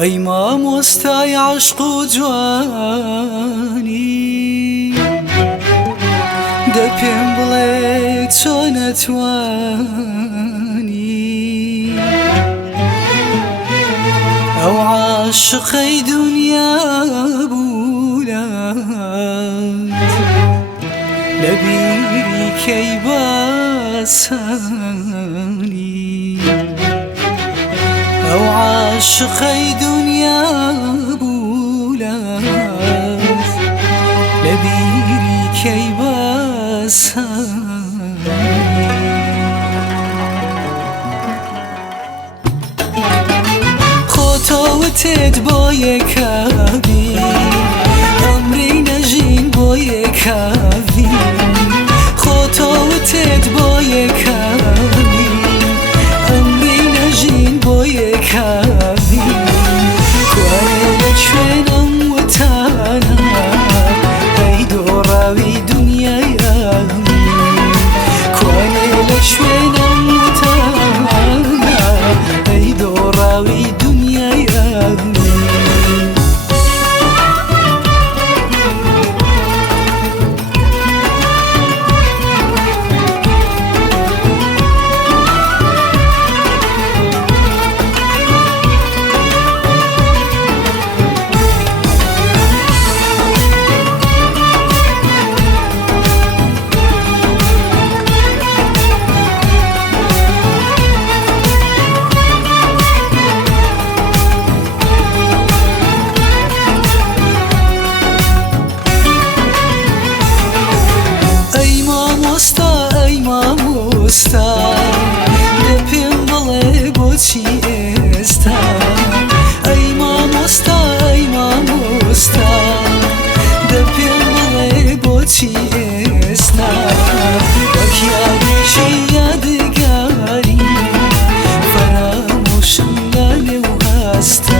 ای مامۆستای عەشق و جوانی دە پێم بڵێ چۆ نەتوانی ئەو عاشقەی دونیا بوولات لە بیری کەی باسانی ئەو عاشقەی دونیا بوولات لە بیری کەی باسانی خۆتەوە تێت بۆ یەکاوی ئەمرەی نەژین بۆ یەکاوی خۆتەوە تێت بۆ یەکاوی ئەمرەی نەژین بۆ یەکاوی کوێ لە کوێنەم وتانە ئەی دۆڕاوی دونیایەمی کوێ لە کوێنەم وتانە ئەی دۆڕاوی دونیایەمی دە پێم بڵێ بۆچی ئێستا ئەی مامۆستا ئەی مامۆستا دە پێم بڵێ بۆچی ئێستا وەک یادێکی یادگاری فەرامۆشم لە نێو هەستا